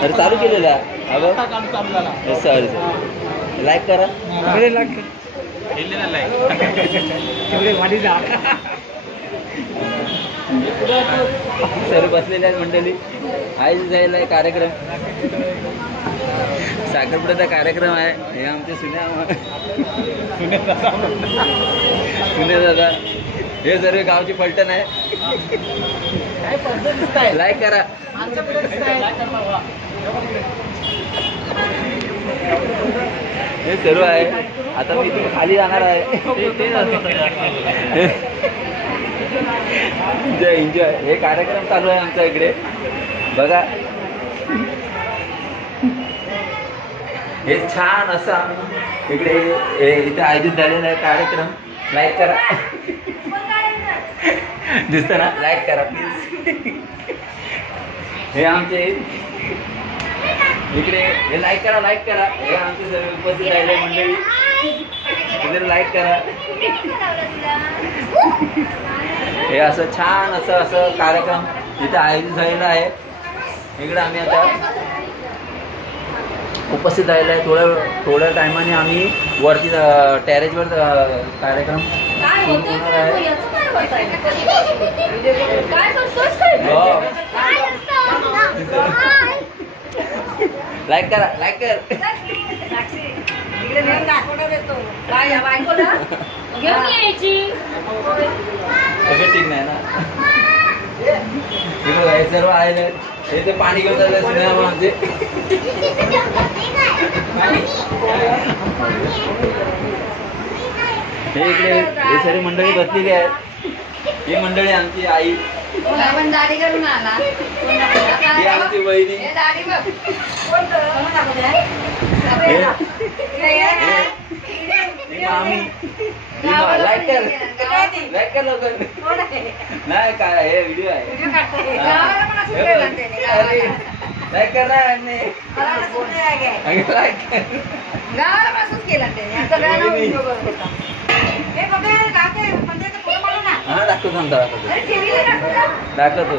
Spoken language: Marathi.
अरे चालू केलेला अगं सॉरी लाईक करा सर बसलेले आहेत मंडळी. आईच जायला आहे कार्यक्रम, साखरपुड्याचा कार्यक्रम आहे. हे आमचे सुने दादा हे सर्व गावची पलटण आहे. लाईक करा. हे सर्व आहे. आता मी इथून खाली जाणार आहे. एन्जॉय हे कार्यक्रम चालू आहे आमच्या इकडे बघा. हे छान असा इकडे इथे आयोजित झालेला आहे कार्यक्रम. लाईक करा. दिसतं ना, लाईक करा प्लीज. हे आमचे इकडे हे लाईक करा, लाईक करा. हे आमचे सर्व उपस्थित राहिले मंडळी. इथे लाईक करा. हे असं छान असं कार्यक्रम इथे आयोजित झालेला आहे. इकडे आम्ही आता उपस्थित राहिला आहे. थोड्या टायमाने आम्ही वरती टेरेसवर कार्यक्रम होणार आहे. लाईक करा, लाईक कर. सगळं ठीक नाही ना. हे सर्व आहे. हे ते पाणी घेऊन जायचं सिनेमा आमचे. हे इकडे हे सर्व मंडळी बसलेली आहेत. ही मंडळी आमची आई, ही आमची बहिणी, मामी. लाईक कर, लाईक कर लवकर. नाही काय हे व्हिडिओ आहे. लाईक कर ना. लाईक कर. हा दाखवतो, दाखवतो.